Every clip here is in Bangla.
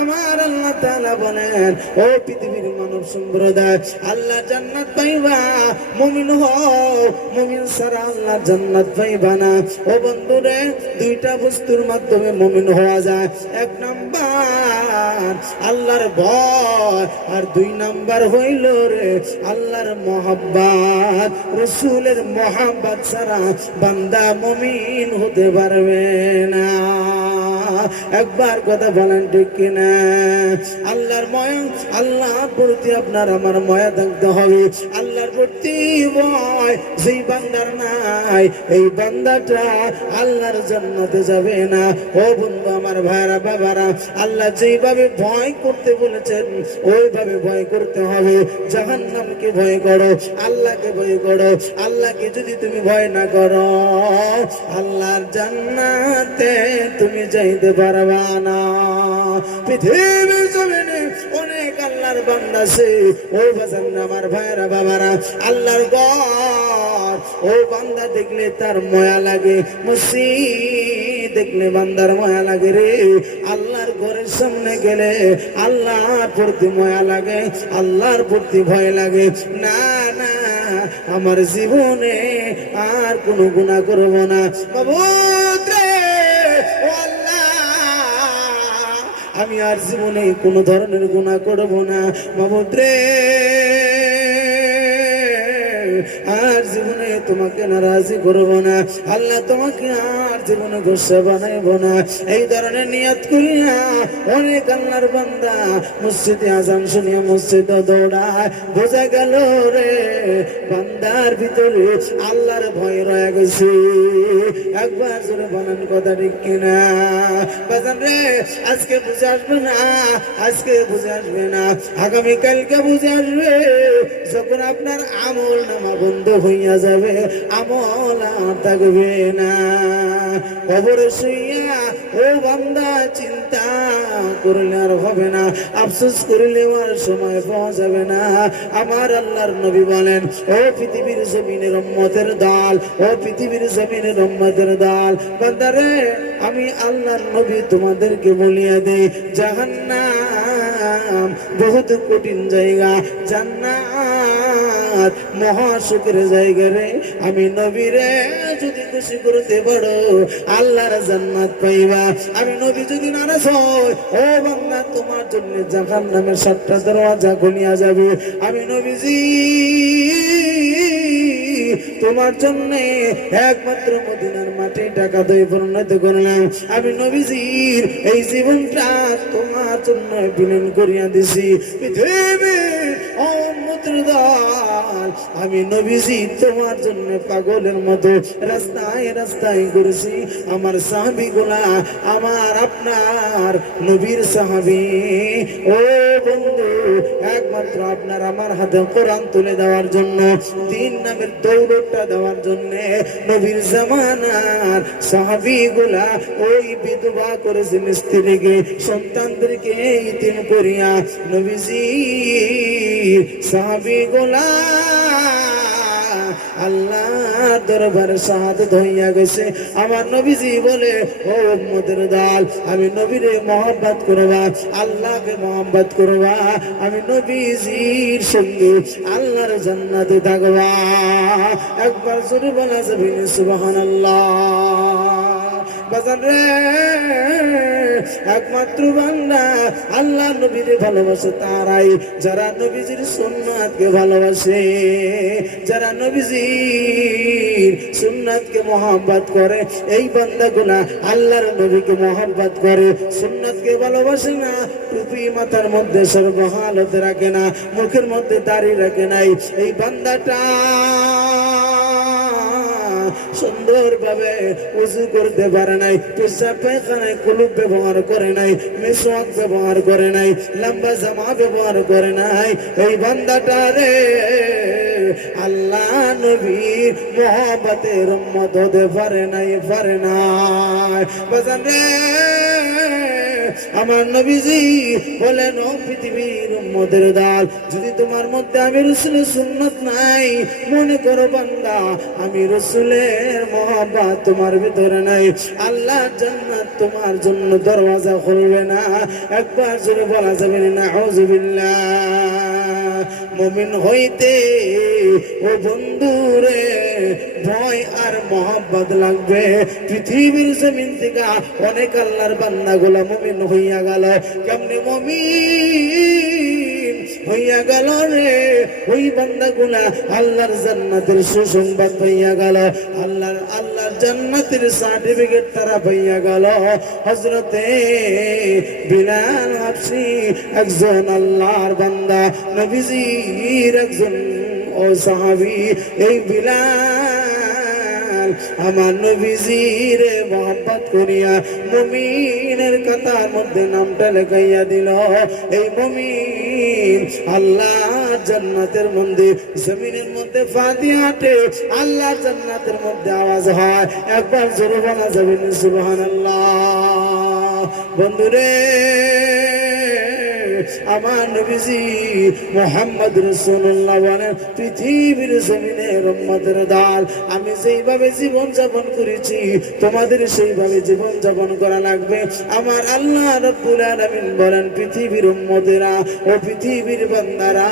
আমার আল্লাহ তাআলা বলেন, ও পৃথিবীর মানব সম্প্রদায়, আল্লাহ জান্নাত পাইবা, মুমিন হও, মুমিন ছাড়া আল্লাহ জান্নাত পাইবা না। ও বন্ধুরে, দুইটা বস্তুর মাধ্যমে মুমিন হওয়া যায়। এক নাম্বার আল্লাহর ভয়, আর দুই নাম্বার হইল রে আল্লাহর মহব্বত। রাসূলের মহব্বত ছাড়া বান্দা মুমিন হতে পারবে না। একবার কথা বলেন ঠিক কিনা? আল্লাহর মায়া, আল্লাহর প্রতি আপনার আমার মায়া থাকতে হবে। আল্লাহর প্রতি ভয় যেই বান্দার নাই, এই বান্দাটা আল্লাহর জান্নাতে যাবে না। ও বন্ধু আমার, ভাইরা বাবারা, আল্লাহ যেইভাবে ভয় করতে বলেছেন ওইভাবে ভয় করতে হবে। জাহান্নামকে ভয় করো, আল্লাহকে ভয় করো। আল্লাহকে যদি তুমি ভয় না করো, আল্লাহর জান্নাতে তুমি যাইতে পারবা না। পৃথিবীর জমিনে অনেক আল্লাহর বান্দা আছে, ও বাজান আমার ভাইরা বাবারা, আল্লাহর ঘর, ও বান্দা দেখলে তার মায়া লাগে, মসজিদ দেখলে বান্দার মায়া লাগে রে। আল্লাহর ঘরের সামনে গেলে আল্লাহর প্রতি মায়া লাগে, আল্লাহর প্রতি ভয় লাগে। না না, আমার জীবনে আর কোনো গুনাহ করব না। মাবুদ রে, ও আল্লাহ, আমি আর জীবনে কোনো ধরনের গুনাহ করব না। মাবুদ রে, আর জীবনে তোমাকে নারাজি করব না। আল্লাহ, তোমাকে আর জীবনে গোসা বানাইব না। এই ধরনের নিয়ত করিয়া অনেক আল্লাহর বান্দা মসজিদে আজান শুনিয়া মসজিদে দৌড়ায়। বোঝা গেল রে বান্দার ভিতরে আল্লাহর ভয় রয়ে গেছে। একবার জোরে বলেন কথা ঠিক কিনা? বাজান রে, আজকে বুঝে আসবে না, আজকে বুঝে আসবে না, আগামীকালকে বুঝে আসবে, যখন আপনার আমল নামা বন্ধ হইয়া যাবে, আমল আর থাকবে না। কবরে শুইয়া ও বান্দা চিন্তা করলে আর হবে না, আফসোস করলে আর সময় পাওয়া যাবে না। আমার আল্লাহর নবী বলেন, ও পৃথিবীর জমিনের উম্মতের দল, ও পৃথিবীর জমিনের উম্মতের দল, বান্দারে আমি আল্লাহর নবী তোমাদেরকে বলিয়া দেই, জাহান্নাম বহুত কঠিন জায়গা, জান্নাত মহা সুখের জায়গা রে। আমি নবীরে যদি খুশি করতে পারো, আল্লাহর জান্নাত পাইবা। আমি নবী যদি নারাজ হই, ও বান্দা, তোমার জন্য জাহান্নামের 7টা দরওয়াজা খুলিয়া যাবে। আমি নবীজি তোমার জন্য একমাত্র মদিনার মাটি টাকা দিয়ে পরিণত করলাম। আমি নবীজির এই জীবনটা তোমার জন্য বিলীন করিয়া দিছি। পৃথিবীর উম্মতের দল, আমি নবীজি তোমার জন্য পাগলের মতো রাস্তায় রাস্তায় ঘুরছি। আমার সাহাবীগুলা আমার আপনার নবীর সাহাবী। ও বন্ধু, একমাত্র আপনার আমার হাতে কোরআন তুলে দেওয়ার জন্য, দিন নামের দৌলতটা দেওয়ার জন্য নবীর জামানার সাহাবীগুলা ওই বিধবা করেছেন স্ত্রীকে, সন্তানদেরকে ইতিম করিয়া। নবীজি সাহাবীগুলা আল্লাহর দরবারে শাহাদাত হইয়া গেছে। আমার নবীজি বলে, ও উম্মতের দল, আমি নবীরে মহব্বত করবা, আল্লাহকে মহব্বত করবা, আমি নবীজির সঙ্গে আল্লাহর জান্নাতে থাকবা। একবার জোরে বলা যাবে সুবহানাল্লাহ। বাজান রে, একমাত্র বান্দা আল্লাহ নবীরে ভালোবাসে তারাই, যারা নবীজির সুন্নাতকে ভালোবাসে, যারা নবীজির সুন্নাতকে মহব্বত করে। এই বান্দাগুলা আল্লাহর নবীকে মহব্বত করে, সুন্নাতকে ভালোবাসে না। টুপি মাথার মধ্যে সর্বহালতে রাখে না, মুখের মধ্যে দাড়ি রাখে নাই। এই বান্দাটা সুন্দরভাবে উযু করতে পারে নাই, পেশাব পায়খানায় কুলুপ ব্যবহার করে নাই, মিসওয়াক ব্যবহার করে নাই, লম্বা জামা ব্যবহার করে নাই। এই বান্দাটা রে আল্লাহ নবীর মহব্বতের উম্মত হতে পারে নাই, পারে নাই। বাজান রে, আমার নবীজি বলেন, ও পৃথিবীর উম্মতের দল, যদি তোমার মধ্যে আমি রাসূলের সুন্নাত নাই, মনে করো বান্দা আমি রাসূলের মহব্বত তোমার ভিতরে নাই, আল্লাহ জান্নাত তোমার জন্য দরওয়াজা খুলবে না। একবার জোরে বলা যাবে না নাউযুবিল্লাহ। মুমিন হইতে ও বন্ধুরে ভয় আর মহব্বত লাগবে। পৃথিবীর জমিন থেকে অনেক আল্লাহর বান্দাগুলা মুমিন হইয়া গেল। কেমনে মুমিন হইয়া গেল রে? ওই বান্দাগুলা আল্লাহর জান্নাতের সুসংবাদ পাইয়া গেল, আল্লাহর জান্নাতের সার্টিফিকেট তারা পাইয়া গেল। হযরতে বিলাল হাবশী একজন আল্লাহর বান্দা, নবীজির একজন ও সাহাবী। এই বিলাল আমার নবীজির মহব্বত করিয়া মুমিনের কাতার মধ্যে নামটা লেখাইয়া দিল। এই মুমিন আল্লাহ জান্নাতের মধ্যে জমিনের মধ্যে ফাতিহা হাঁটে, আল্লাহ জান্নাতের মধ্যে আওয়াজ হয়। একবার জোরে বলা যাবে না সুবহানাল্লাহ। বন্ধুরে, আমার নবীজি মুহাম্মদ রাসূলুল্লাহ বলেন, পৃথিবীর জমিনের উম্মতের দল, আমি যেইভাবে জীবন যাপন করেছি তোমাদের সেইভাবে জীবন যাপন করা লাগবে। আমার আল্লাহ রাব্বুল আলামিন বলেন, পৃথিবীর উম্মতেরা ও পৃথিবীর বান্দারা,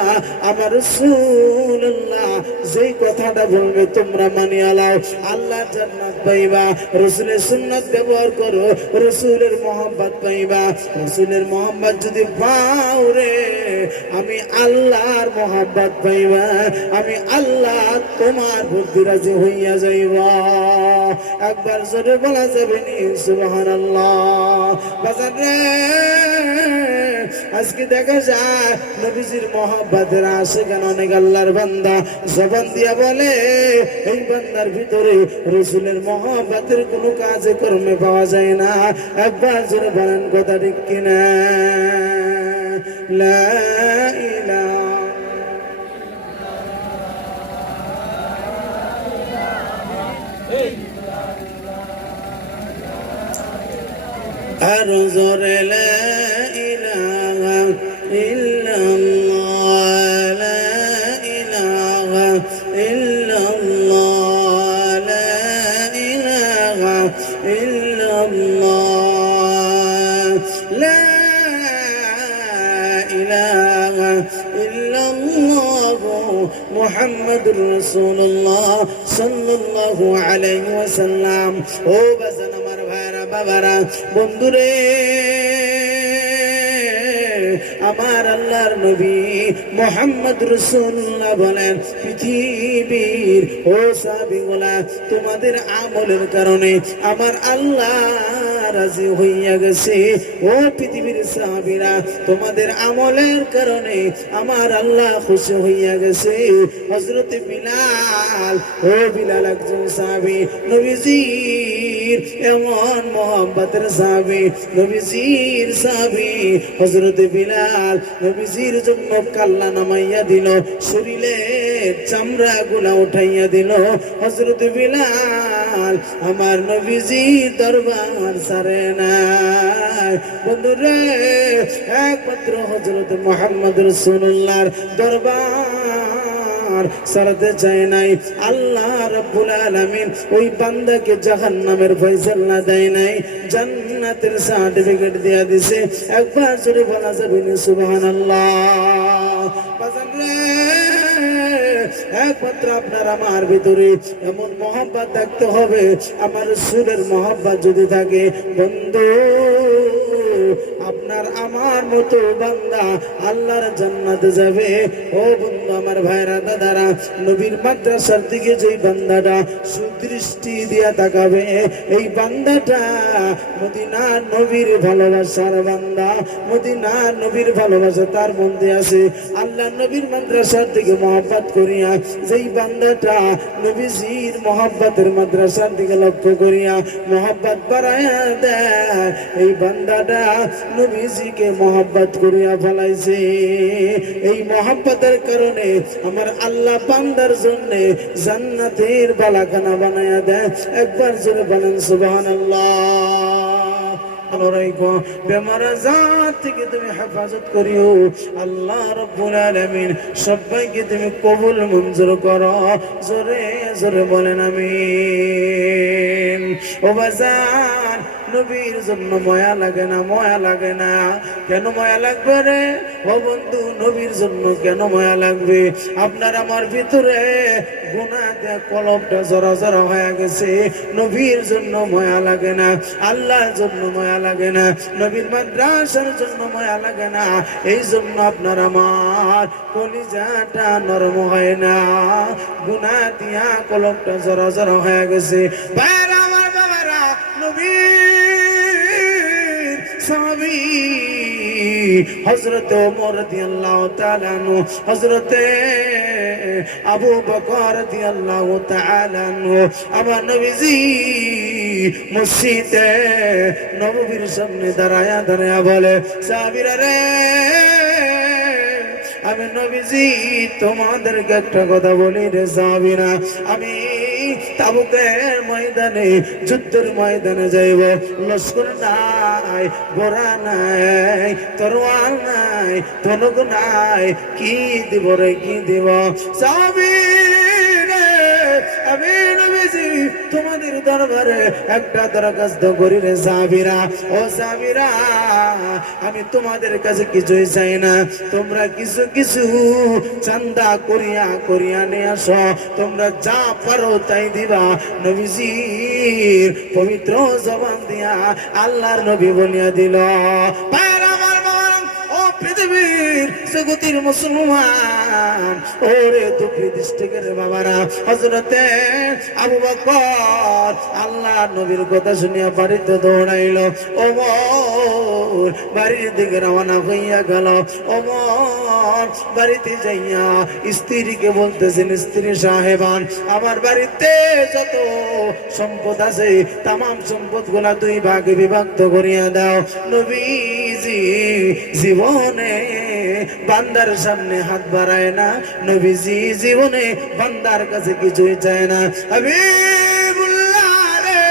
আমার রাসূলুল্লাহ যেই কথাটা বলবে তোমরা মানিয়া নাও, আল্লাহ জান্নাত পাইবা। রাসূলের সুন্নাত ব্যবহার করো, রাসূলের মহব্বত পাইবা। রাসূলের মহব্বত যদি রে আমি আল্লাহর মহব্বত পাইবা, আমি আল্লাহ তোমার প্রতি রাজি হইয়া যাইব। একবার জোরে বলা যাবে নি সুবহানাল্লাহ। বাজার রে, আজকে দেখা যায় নবীজির মহব্বতের আশিকান অনেক আল্লাহর বান্দা জবান দিয়া বলে, এই বান্দার ভিতরে রাসূলের মহব্বতের কোনো কাজে কর্মে পাওয়া যায় না। একবার জোরে বলেন কথা ঠিক কিনা? لا إله أرزر لا إله إلا الله، لا إله إلا الله، لا إله إلا الله، لا إله إلا الله محمد رسول الله صلى الله عليه وسلم। ও বাজান আমার ভাইরা বাবারা বন্ধুরে, আমার আল্লাহর নবী মুহাম্মদ রাসূলুল্লাহ বলেন, পৃথিবীর ও সাহাবীগুলা, তোমাদের আমলের কারণে আমার আল্লাহ রাজি হইয়া গেছে। ও পৃথিবীর সাহাবীরা, তোমাদের আমলের কারণে আমার আল্লাহ খুশি হইয়া গেছে। হযরতে বিলাল, ও বিলাল একজন সাহাবী, নবীজির এমন মহব্বতের সাহাবী, নবীজির সাহাবী। হযরতে বিলাল নবীজির জন্য কাল্লা নামাইয়া দিল, শরীরের চামড়া গুলা উঠাইয়া দিল। হযরতে বিলাল আমার নবীজির দরবার সারে নাই। বন্ধুরে, একমাত্র হযরত মুহাম্মদ রাসূলুল্লাহর দরবার সারাতে চায় নাই। আল্লাহ রাব্বুল আলামিন ওই বান্দাকে জাহান্নামের ফয়সালা দেয় নাই, জান্নাতের সার্টিফিকেট দিয়া দিছে। একবার জোরে বলা যাবে না সুবহানাল্লাহ। একমাত্র আপনার আমার ভিতরে এমন মহব্বত থাকতে হবে। আমার রাসূলের মহব্বত যদি থাকে, বন্ধু আপনার আমার মতো বান্দা আল্লাহর জান্নাতে যাবে। ও বন্ধু আমার ভাইরা দাদারা, নবীর মাদ্রাসার দিকে যেই বান্দাটা সুদৃষ্টি দিয়া তাকাবে, এই বান্দাটা মদিনার নবীর ভালোবাসার বান্দা। মদিনার নবীর ভালোবাসা তার মধ্যে আছে। আল্লাহ নবীর মাদ্রাসার দিকে মহব্বত করিয়া যেই বান্দাটা নবীজির মহব্বতের মাদ্রাসার দিকে লক্ষ্য করিয়া মহব্বত বাড়ায়া দেয়, এই বান্দাটা নবীজিকে মহব্বত করিয়া ফেলাইছে। এই মহব্বতের কারণে আমার আল্লাহ বান্দার জন্য জান্নাতের বালাখানা বানায়া দেয়। একবার জোরে বলেন সুবহানাল্লাহ। রাখো, বেমার আজার থেকে তুমি হেফাজত করিও আল্লাহ রাব্বুল আলামিন। সবাইকে তুমি কবুল মঞ্জুর করো, জোরে জোরে বলেন আমিন। ও বাজার, নবীর জন্য মায়া লাগে না? মায়া লাগে না? কেন মায়া লাগবে রে? ও বন্ধু, নবীর জন্য কেন মায়া লাগবে? আপনার আমার ভিতরে গুনাহ দিয়ে কলবটা জরা জরা হয়ে গেছে। নবীর জন্য মায়া লাগে না? আল্লাহর জন্য মায়া লাগে না? নবীর মাদ্রাসার জন্য মায়া লাগে না? এই জন্য আপনার আমার কলিজাটা নরম হয় না, গুনাহ দিয়া কলবটা জরা জরা হয়ে গেছে। ভাইরা আমার, বাবারা, নবীর সাহাবী হযরত ওমর রাদিয়াল্লাহু তাআলা আনহু, হযরত আবু বকর রাদিয়াল্লাহু তাআলা আনহু, আমার নবীজি মসজিদে নববীর সামনে দাঁড়ায়া দাঁড়ায়া বলে, সাহাবীরা রে, আমি নবীজি তোমাদেরকে একটা কথা বলি রে সাহাবীরা, আমি তাবুকের ময়দানে, যুদ্ধের ময়দানে যাইব, লস্কর নাই, ঘোড়া নাই, তরোয়াল নাই, ধনুক নাই, কি দিব রে, কি দিব? সাহাবী রে, আমি নবীজি তোমাদের দরবারে একটা দরখাস্ত করি রে সাহাবীরা। ও সাহাবীরা, আমি তোমাদের কাছে কিছুই চাই না, তোমরা কিছু কিছু চান্দা করিয়া করিয়া নিয়ে আসো, তোমরা যা পারো তাই দিবা। নবীজির পবিত্র জবান দিয়া আল্লাহর নবী বলিয়া দিল, পৃথিবীর জগতের মুসলমান, ওরে দুঃখী ডিস্ট্রিক্টের বাবারা, হযরতে আবু বকর আল্লাহর নবীর কথা শুনিয়া বাড়িতে দৌড়াইল। ওমর বাড়ির দিকে রওনা হইয়া গেল। ওমর বাড়িতে যাইয়া স্ত্রীকে বলতেছেন, স্ত্রী সাহেবান, আমার বাড়িতে যত সম্পদ আছে তাম সম্পদ গুলা দুই ভাগে বিভক্ত করিয়া দাও। নবীজি জীবনে বান্দার সামনে হাত বাড়ায় না, নবীজি জীবনে বান্দার কাছে কিছুই চায় না। হাবিবুল্লাহ রে,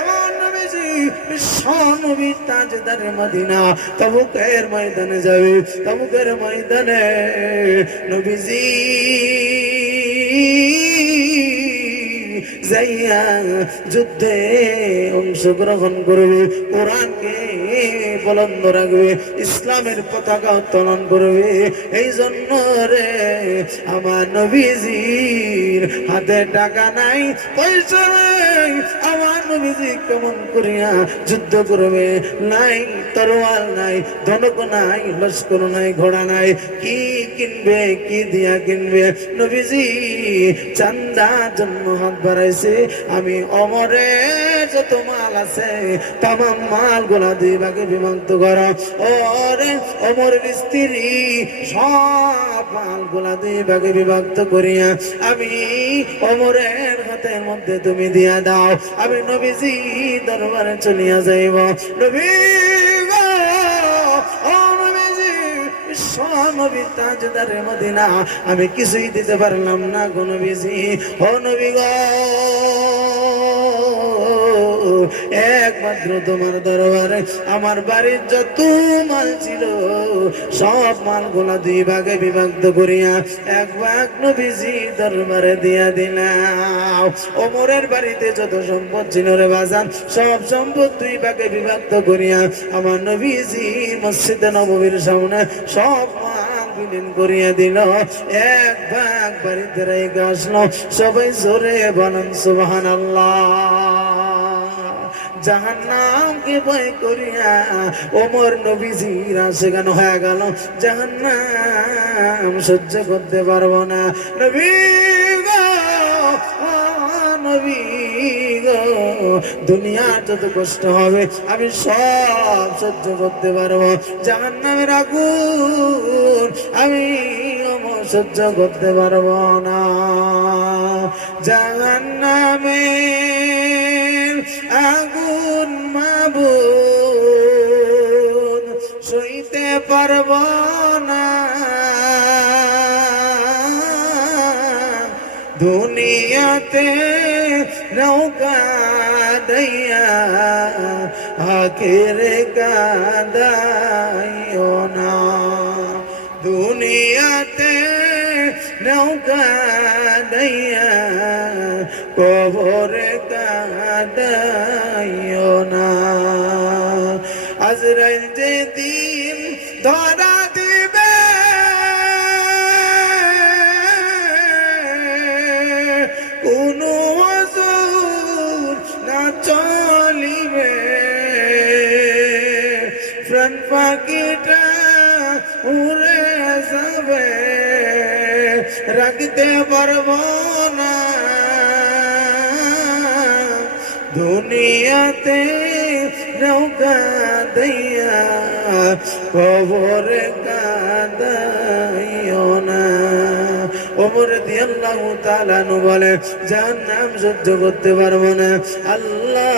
আমার নবীজি বিশ্বনবী তাজদার মদিনা, তাবুকের ময়দানে যাবে। তাবুকের ময়দানে নবীজি যাইয়া যুদ্ধে অংশগ্রহণ করবে, কোরআনকে বুলন্দ রাখবে, ইসলামের পতাকা উত্তোলন করবে। এই জন্য রে আমার নবীজির হাতে টাকা নাই, পয়সা নাই, আমার নবীজি কেমন করিয়া যুদ্ধ করবে? নাই তরোয়াল নাই, ধনুক নাই, লস্কর নাই, ঘোড়া নাই, কি কিনবে, কি দিয়া কিনবে? নবীজি চান্দার জন্য হাত বাড়াইছে। আমি ওমরের যত মাল আছে তাম মাল গুলা দুই ভাগে বিভক্ত করো। ওরে ওমরের স্ত্রী সব মাল গুলা দুই ভাগে বিভক্ত করিয়া আমি ওমরের হাতের মধ্যে তুমি দিয়া দাও। আমি নবীজি দরবারে চলিয়া যাইব। নবী গো, ও নবীজি, নবী তাজদারে মদিনা, আমি কিছুই দিতে পারলাম না গো নবীজি। ও নবী গো, একমাত্র তোমার দরবারে আমার বাড়ির যত মাল ছিল সব মালগুলা দুই ভাগে বিভক্ত করিয়া এক ভাগ নবীজি দরবারে দিয়া দিলাম। ওমরের বাড়িতে যত সম্পদ ছিল রে বাজান, সব সম্পদ দুই ভাগে বিভক্ত করিয়া আমার নবীজি মসজিদে নববীর সামনে সব বিলীন করিয়া দিল। এক ভাগ বাড়িতে রেখে আসলো। সবাই জোরে বলেন সুবহানাল্লাহ। জাহান্নামকে ভয় করিয়া ওমর নবীজির সেখানে হয়ে গেল, জাহান্নাম সহ্য করতে পারবো না। নবী গো, নবী গো, দুনিয়ার যত কষ্ট হবে আমি সব সহ্য করতে পারবো, জাহান্নামের আগুন আমি সহ্য করতে পারবো না। জাহান্নামের আগুন মাবুদ সইতে পারবো না, দুনিয়াতে নৌকা দইয়া আখেরে কাদাইও না দুনিয়াতে নৌকা দইয়া কবরে কাদাইও না আজরাইল যেদিন ধরা দিবে কোনো ওজর না চলিবে প্রাণ পাখিটা উড়ে যাবে রাখতে পারবো না দুনিয়াতে নৌকা দইয়া কবরে কাদাইও না ওমর রাদিয়াল্লাহু তাআলা আনহু বলে জাহান্নাম সহ্য করতে পারবো না আল্লাহ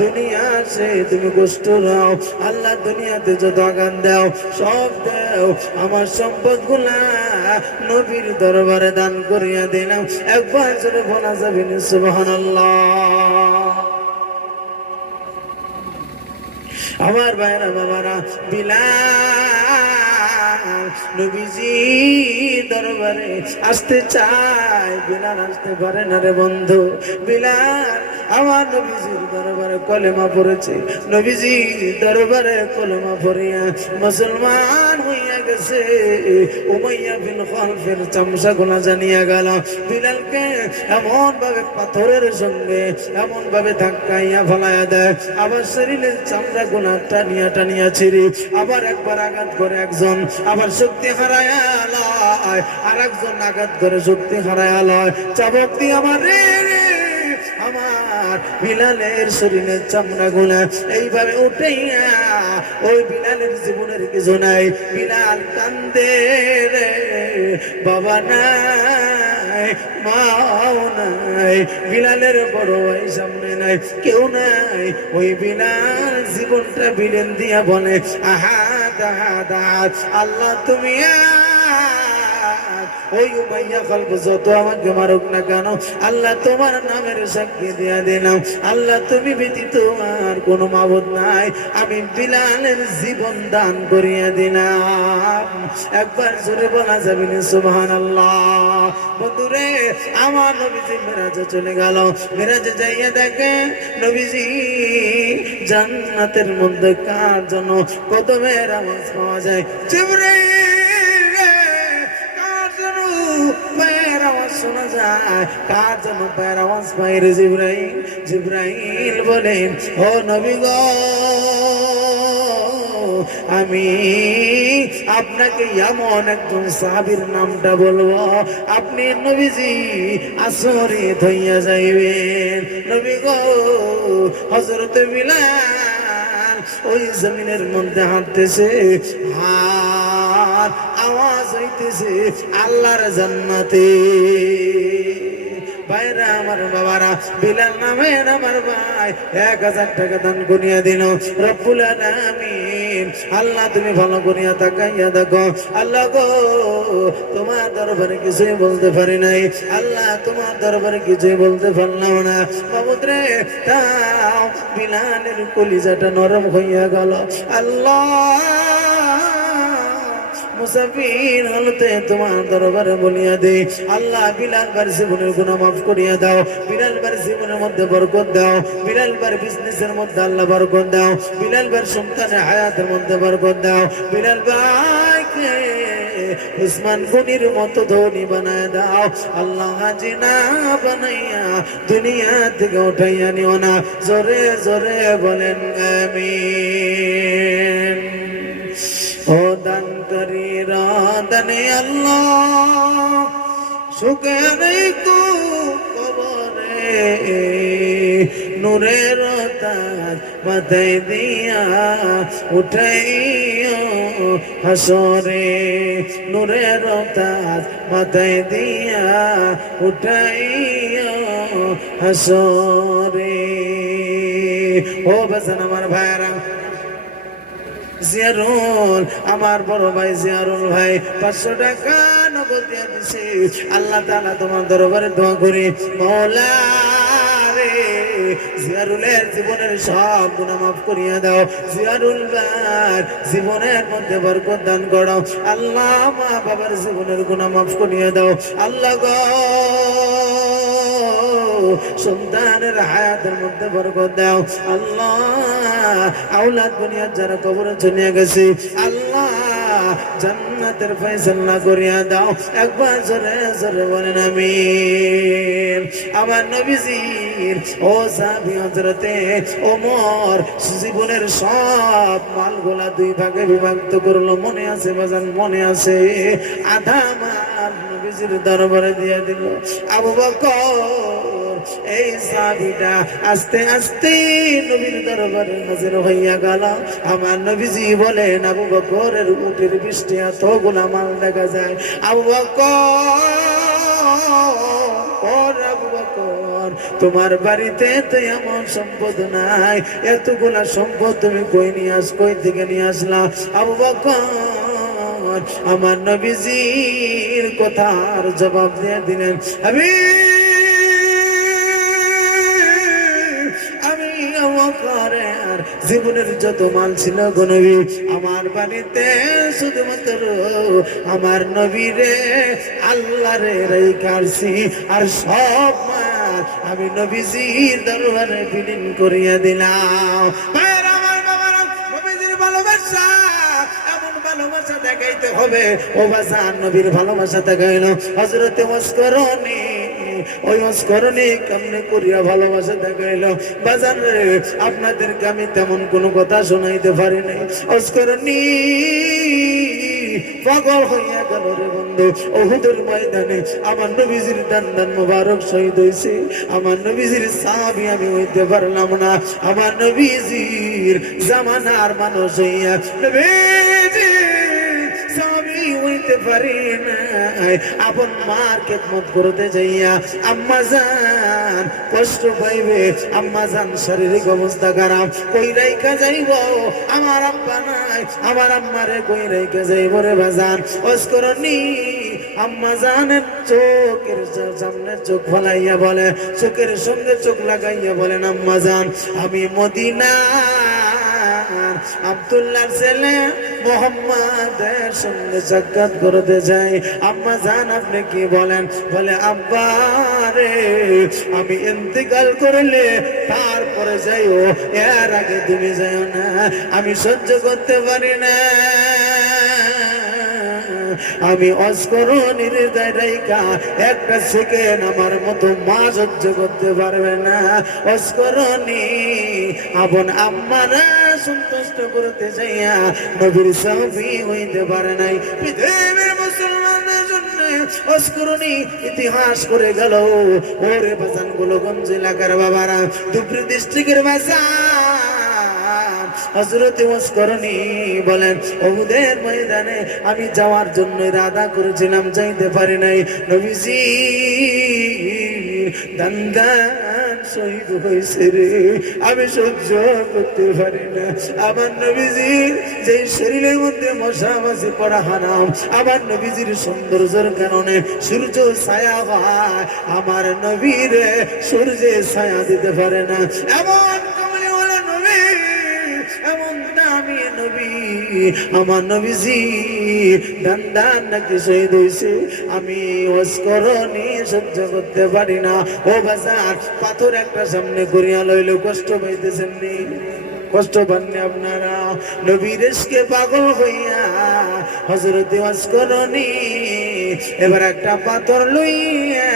দুনিয়া সে তুমি কষ্ট দাও আল্লাহ দুনিয়াতে যত আগান দাও সব দাও আমার সম্পদগুলা নবীর দরবারে দান করিয়া দিলাম একবার জোরে বলা যাবে না সুবহানাল্লাহ আমার ভাইরা বাবারা বিলাল নবীজি দরবারে আসতে চায় বিলাল আসতে পারে না রে বন্ধু বিলাল আমার নবীজির দরবারে কলেমা পড়েছে নবীজি দরবারে কলেমা পড়িয়া মুসলমান হইয়া গেছে উমাইয়া বিন খালফের চামচা গোলা জানিয়া গেল বিলালকে এমন ভাবে পাথরের সঙ্গে এমন ভাবে ধাক্কাইয়া ফলাইয়া দেয় আবার শরীরের চামড়া গোলা টানিয়া টানিয়া ছিঁড়ি আবার একবার আঘাত করে একজন আবার শক্তি হারায়া লয় আর একজন আঘাত করে শক্তি হারায়া লয় চাবক দিয়ে আমার রে আমার বিলালের শরীরের চামড়া গুলা এইভাবে উঠাইয়া ওই বিলালের জীবনের কিছু নাই বিলাল কান্দে রে বাবা নাই মাও নাই বিলালের বড় ভাই সামনে নাই কেউ নাই ওই বিলাল জীবনটা বিলেন দিয়া বলে আহাদ আহাদ আহাদ আল্লাহ তুমি ওই উমাইয়া খালফ যত আমাকে মারুক না কেন আল্লাহ তোমার নামের সাক্ষী দিয়া দিলাম আল্লাহ তুমি ব্যতীত আর কোনো মাবুদ নাই আমি বিলালের জীবন দান করিয়া দিলাম একবার জোরে বলা যাবে না সুবহানাল্লাহ বন্ধুরে আমার নবীজি মেরাজে চলে গেল মেরাজে যাইয়া দেখে নবীজি জান্নাতের মধ্যে কার জন্য কদমের আওয়াজ পাওয়া যায় জিবরাইল পায়ের আওয়াজ শোনা যায় কার জন্য পায়ের আওয়াজ পায় রে জিবরাইল জিবরাইল বলেন ও নবী গো আমি আপনাকে এমন একজন সাহাবীর নামটা বলবো আপনি নবীজি আচরিত হইয়া যাইবেন নবী গো হযরত বিলাল ওই জমিনের মধ্যে হাঁটতেছে আওয়াজ হইতেছে আল্লাহর জান্নাতে ভাইরা আমার বাবারা বিলাল নামের আমার ভাই 1000 টাকা দান করিয়া দিল রব্বুল আলামিন আল্লাহ তুমি ভালো করিয়া তাকাইয়া দেখো আল্লাহ গো তোমার দরবারে কিছুই বলতে পারি নাই আল্লাহ তোমার দরবারে কিছুই বলতে পারলাম না মাবুদ রে তাও বিলালের কলিজাটা নরম হইয়া গেল আল্লাহ মুসাফির হলতে তোমার দরবারে বলিয়া দে আল্লাহ বিলাল বার জীবনের গুনাহ মাফ করিয়া দাও বিলাল বার জীবনের মধ্যে বরকত দাও বিলাল বার বিজনেসের মধ্যে আল্লাহ বরকত দাও বিলাল বার সন্তানের হায়াতের মধ্যে বরকত দাও বিলাল ভাইকে উসমান গনির মতো ধনী বানায় দাও আল্লাহ হাজি না বানাইয়া দুনিয়া থেকে উঠাইয়া নিও না জোরে জোরে বলেন আমিন ও দানকারী রাদানে আল্লাহ সুখে নেই তো কবরে নূরের তাজ মাথায় দিয়া উঠাইও হাসরে নূরের তাজ মাথায় দিয়া উঠাইও হাসরে ও বাজান আমার ভাইরা জিয়ারুল আমার বড় ভাই জিয়ারুল ভাই 500 টাকা কবজ দিয়ে দিছে। আল্লাহ তাআলা তোমার দরবারে দোয়া করি, মাওলা রে জিয়ারুলের জীবনের সব গুনাহ মাফ করিয়া দাও। জিয়ারুল ভাই জীবনের মধ্যে বরকত দান করো। আল্লাহ মা বাবার জীবনের গুনাহ মাফ করিয়া দাও। আল্লাহ গো সন্তানের হায়াতের মধ্যে বরকত দাও। আল্লাহ আওলাদ বুনিয়াদ যারা কবরে চলে গেছে, আল্লাহ জান্নাতের ফয়সালা করিয়া দাও। একবার জোরে জোরে বলেন আমিন। আমার নবীজির ও সাহাবী হযরতে ওমর জীবনের সব মালগুলা দুই ভাগে বিভক্ত করলো, মনে আছে বাজান? মনে আছে। আধা মাল নবীজির দরবারে দিয়ে দিল। আবু বকর এই সাহাবীটা আস্তে আস্তে নবীর দরবারে হাজির হইয়া গেল। আমার নবীজি বলেন, আবু বকরের উটের বৃষ্টি এতগুলা মাল দেখা যায়। আবু বকর, আবু বকর, তোমার বাড়িতে তো এমন সম্পদ নাই, এতগুলা সম্পদ তুমি কই থেকে নিয়ে আসলা? আবু বকর আমার নবীজির কথার জবাব দিয়ে দিলেন, আমি আর জীবনের যত মাল ছিল গো নবী, আমার বাড়িতে শুধুমাত্র আমার নবীরে আল্লাহরে রাইখাছি, আর সব মাল আমি নবীজির দরবারে বিলীন করিয়া দিলাম। আমার বাবারা, নবীজির ভালোবাসা এমন ভালোবাসা দেখাইতে হবে। ও বাজান নবীর ভালোবাসা দেখাইল হযরতে ওয়াসকরণী। ওই ওয়াসকরণী কেমনে করিয়া ভালোবাসা দেখাইল বাজান রে, আপনাদেরকে আমি তেমন কোনো কথা শোনাইতে পারি নাই। ওয়াসকরণী পাগল হইয়া গেল রে বন্ধু। উহুদের ময়দানে আমার নবীজির দান মুবারক শহীদ হইছে। আমার নবীজির সাহাবী আমি হইতে পারলাম না, আমার নবীজির জামানার মানুষ হইয়া নবীজির সাহাবী হইতে পারি না। আপন মার খেদমত করতে যাইয়া আম্মা জান কষ্ট পাইবে, আম্মা জান শারীরিক অবস্থা খারাপ, কই রাইখা যাইব? আমার আব্বা নাই, আমার আম্মারে কই রাইখা যাইব রে বাজান? ওয়াসকরণী আম্মা জানের চোখের সামনে চোখ ফলাইয়া বলে, চোখের সঙ্গে চোখ লাগাইয়া বলেন, আম্মা জান আমি মদিনা আব্দুল্লাহর ছেলে মোহাম্মদের সঙ্গে সাক্ষাৎ করতে চাই। আম্মা জান আপনি কি বলেন? বলে, আব্বা রে আমি ইন্তেকাল করলে তারপরে যাইও, এর আগে তুমি যাইও না, আমি সহ্য করতে পারি না। আমি ওয়াসকরণীর দায়রাইকা একটা সেকেন্ড আমার মতো মা সহ্য করতে পারবে না। ওয়াসকরণী আপন আম্মারা সন্তুষ্ট করতে যাইয়া নবীর সাহাবী হইতে পারে নাই। পৃথিবীর মুসলমানদের জন্য ওয়াসকরণী ইতিহাস করে গেল। ওরে বাজান গোলগঞ্জ এলাকার বাবারা, ধুবড়ী ডিস্ট্রিক্টের বাজার হযরত ওয়াসকরণী বলেন, উহুদের ময়দানে আমি যাওয়ার জন্য ইরাদা করেছিলাম, যাইতে পারি নাই। নবীজি দান শহীদ হয়েছে রে, আমি সহ্য করতে পারি না। আমার নবীজির যে শরীরের মধ্যে মশা মাছি পড়া হারাম, আমার নবীজির সৌন্দর্যের কারণে সূর্য ছায়া হয়, আমার নবীরে সূর্যে ছায়া দিতে পারে না। এমন কমলিওয়ালা নবী, এমন দামি নবী, আমার নবীজি দান নাকি শহীদ হয়েছে, আমি ওয়াসকরণী সহ্য করতে পারি না। ও বাজার পাথর একটা সামনে করিয়া লইল, কষ্ট পাইতেছেন নি? কষ্ট পাননি আপনারা? নবীর ইশকে পাগল হইয়া হযরত ওয়াসকরণী এবার একটা পাথর লইয়া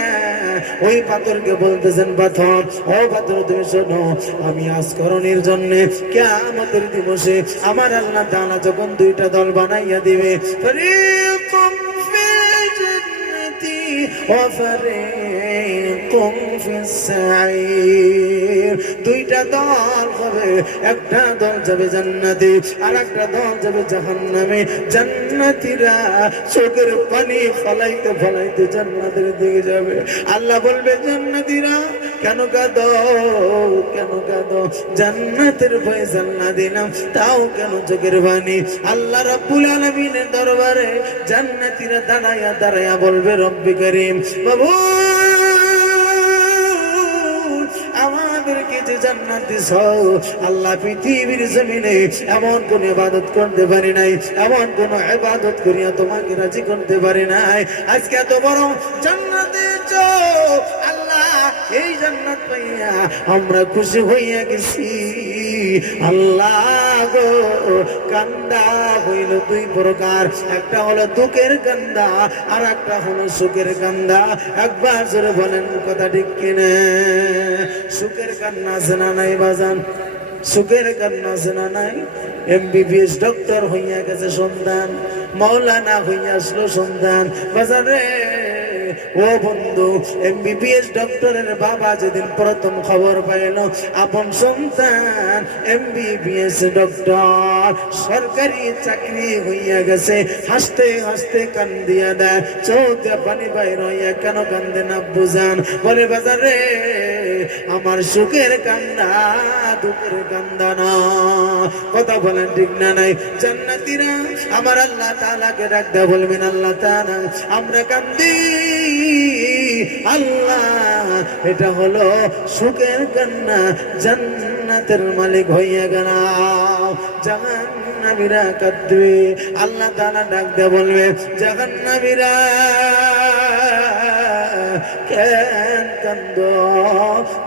ওই পাথরকে বলতেছেন, পাথর ও পাথর তুমি শোনো, আমি ওয়াসকরণীর জন্য কিয়ামতের দিবসে আমার আল্লাহ তাআলা যখন দুইটা দল বানাইয়া দিবে, ফরিকুম ফিল জান্নাতি ওয়া ফরিকুম ফিস সাঈর, দুইটা দল হবে, একটা দল যাবে জান্নাতে আর একটা দল যাবে জাহান্নামে। জান্নাতীরা চোখের পানি ফলাইতে ফলাইতে জান্নাতের দিকে যাবে। আল্লাহ বলবে, জান্নাতীরা কেন কাঁদো, কেন কাঁদো? জান্নাতের ফয়সালা দিলাম তাও কেন চোখের পানি? আল্লাহ রাব্বুল আলামিনের দরবারে জান্নাতীরা দাঁড়ায়া দাঁড়ায়া বলবে রব্বি করিম, বাবু আমাদেরকে যে জান্নাত দিছ, আল্লাহ পৃথিবীর জমিনে এমন কোন ইবাদত করতে পারি নাই, এমন কোন ইবাদত করিয়া তোমাকে রাজি করতে পারি নাই। আজকে এত বড় জান্নাত দিয়েছ আল্লাহ, এই জান্নাত পাইয়া আমরা খুশি হইয়া গেছি। আল্লাহ গো, কান্দা হইল দুই প্রকার, একটা হলো দুঃখের কান্দা আর একটা হলো সুখের কান্দা। একবার জোরে বলেন কথা ঠিক কিনা? সুখের কান্না আছে না নাই বাজান? সুখের কান্না আছে না নাই? এমবিবিএস ডক্টর হইয়া গেছে সন্তান, মাওলানা হইয়া আসলো সন্তান। বাজারে ও বন্ধু, এমবিবিএস ডক্টরের বাবা যেদিন প্রথম খবর পাইল আপন সন্তান এমবিবিএস ডক্টর, সরকারি চাকরি হইয়া গেছে, হাসতে হাসতে কান্দিয়া দেয়, চোখ পানি বাইর হইয়া কেন কান্দে না বুঝান? বলে বাজারে আমার সুখের কান্না দুঃখের কান্দা না। কথা বলেন ঠিক না নাই? জান্নাতীরা আমার আল্লাহ তাআলাকে ডাকতে বলবেন, আল্লাহ তাআলা আমরা কান্দি, আল্লাহ এটা হলো সুখের কান্না, জান্নাতের মালিক হইয়া গেলাম। জাহান্নামীরা কাঁদবে, আল্লাহ তাআলা ডাকতে বলবে, জাহান্নামীরা কেন কান্দো?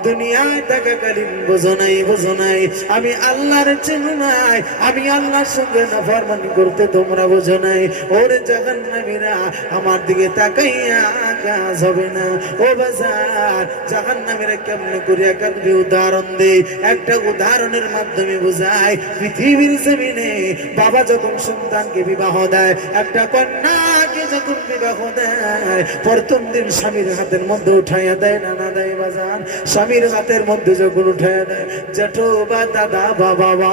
দুনিয়ায় থাকাকালীন বোঝো নাই, বোঝো নাই আমি আল্লাহর চেনো নাই, আমি আল্লাহর সঙ্গে নাফরমানি করতে তোমরা বোঝো নাই। ওরে জাহান্নামীরা আমার দিকে তাকাইয়া কাজ হবে না। ও বাজার, জাহান্নামীরা কেমনে করিয়া কাঁদবে উদাহরণ দেই, একটা উদাহরণের মাধ্যমে বোঝায়। পৃথিবীর জমিনে বাবা যখন সন্তানকে বিবাহ দেয়, একটা কন্যাকে যখন বিবাহ দেয়, প্রথম দিন স্বামীর হাতের মধ্যে উঠাইয়া দেয় না না দেয় বাজান? স্বামীর হাতের মধ্যে যখন উঠাইয়া দেয়, জেঠু বা দাদা বা বাবা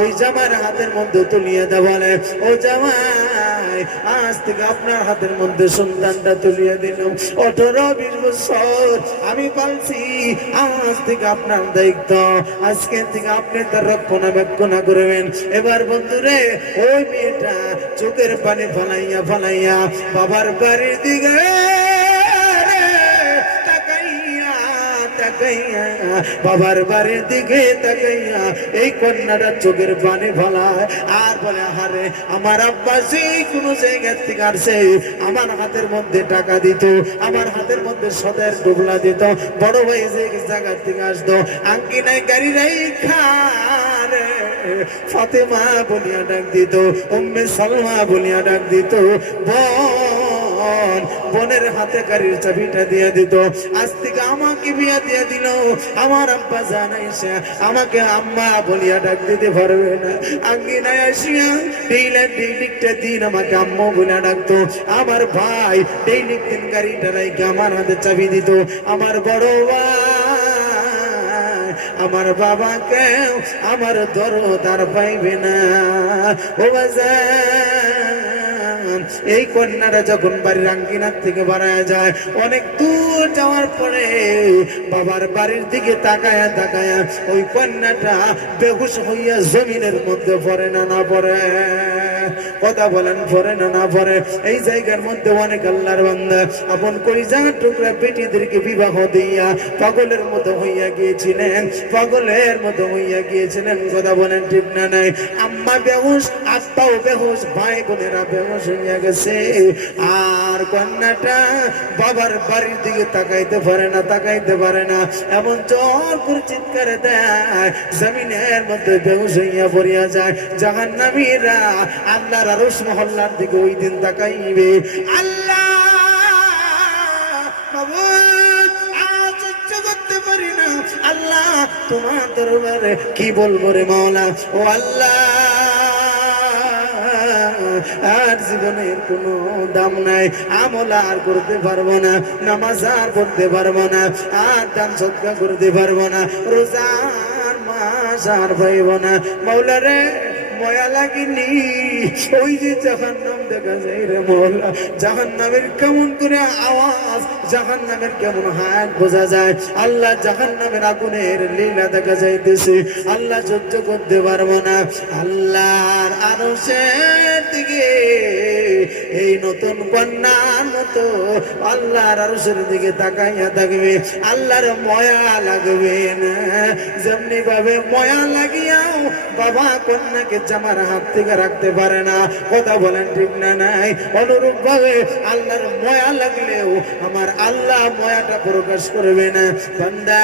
ওই জামার হাতের মধ্যে তুলিয়ে দেয়, বলে ও জামাই আজ থেকে আপনার হাতের মধ্যে সন্তানটা তুলিয়ে দিলাম, 18-20 বছর আমি পালছি, আজ থেকে আপনার দায়িত্ব, আজকে থেকে আপনি তার রক্ষণাবেক্ষণ করবেন। এবার বন্ধুরে ওই মেয়েটা চোখের পানি ফালাইয়া ফালাইয়া বাবার বাড়ির দিকে বাবার বাড়ির দিকে তাকাইয়া এই কন্যাটা চোখের পানি ফেলায় আর বলে, হারে আমার আব্বা সেই কোনো জায়গা থেকে আসছে, আমার হাতের মধ্যে টাকা দিত, আমার হাতের মধ্যে সদের ডুবলা দিত, বড় ভাই যে জায়গা থেকে আসতো আঙ্গিনায় গাড়ি রাইখা ফাতেমা বলিয়া ডাক দিত, উম্মে সালমা বলিয়া ডাক দিত, বোনের হাতে গাড়ির চাবিটা দিয়ে দিত। আজ থেকে আমাকে বিয়া দিয়ে দিল, আমার আব্বা জানাইছে আমাকে আম্মা বলিয়া ডাক দিতে পারবে না। আঙ্গিনায় আসিয়া ডেইলিকটা দিন আমাকে আম্মু বলিয়া ডাকতো। আমার ভাই ডেইলিক দিন গাড়িটা রাইখে আমার হাতে চাবি দিত। আমার বড় ভাই আমার বাবাকে আমার দরদার পাইবে না। ও বাজান, এই কন্যাটা যখন বাড়ির আঙ্গিনার থেকে বাড়ায় যায়, অনেক দূর যাওয়ার পরে বাবার বাড়ির দিকে তাকায়া তাকায়া ওই কন্যাটা বেহুশ হইয়া জমিনের মধ্যে পড়ে না না পড়ে? কথা বলেন, পড়ে না না পড়ে? এই জায়গার মধ্যে অনেক আল্লাহর বান্দা আপন কলিজার টুকরা বেটিদেরকে বিবাহ দিয়া পাগলের মতো হইয়া গিয়েছিলেন, পাগলের মতো হইয়া গিয়েছিলেন। কথা বলেন ঠিক না নাই? আম্মা বেহুশ, আব্বাও বেহুশ, ভাই বোনেরা বেহুশ হইয়া গেছে, আর কন্যাটা বাবার বাড়ির দিকে তাকাইতে পারে না, তাকাইতে পারে না, এমন জোর করে চিৎকার দেয়, জমিনের মধ্যে বেহুশ হইয়া পড়িয়া যায়। জাহান্নামীরা আল্লাহর আরশ মহল্লার দিকে ওই দিন তাকাইবে। আল্লাহ করতে পারি না, আল্লাহ তোমার দরবারে কি বলবো রে মাওলা? ও আল্লাহ, আর জীবনের কোনো দাম নাই, আমল আর করতে পারবো না, নামাজ আর পড়তে পারবো না, আর দান সদকা করতে পারবো না, রোজার মাস আর পাইব না। মাওলা রে, ময়া লাগেনি? ওই যে জাহান্নাম দেখা যায় রে মওলা, জাহান্নামের কেমন করে আওয়াজ, জাহান্নামের কেমন হাত বোঝা যায়। আল্লাহ জাহান্নামের আগুনের লীলা দেখা যাইতেছে, আল্লাহ সহ্য করতে পারবো না। আল্লাহর আরশের দিকে এই নতুন কন্যার মতো আল্লাহর আরশের দিকে তাকাইয়া থাকবে, আল্লাহর ময়া লাগবে না। যেমনি ভাবে ময়া লাগিয়াও বাবা কন্যাকে জামার হাত থেকে রাখতে পারে না, কথা বলেন ঠিক না নাই? অনুরূপ ভাবে আল্লাহর ময়া লাগলেও আমার আল্লাহ ময়াটা প্রকাশ করবে না। বান্দা,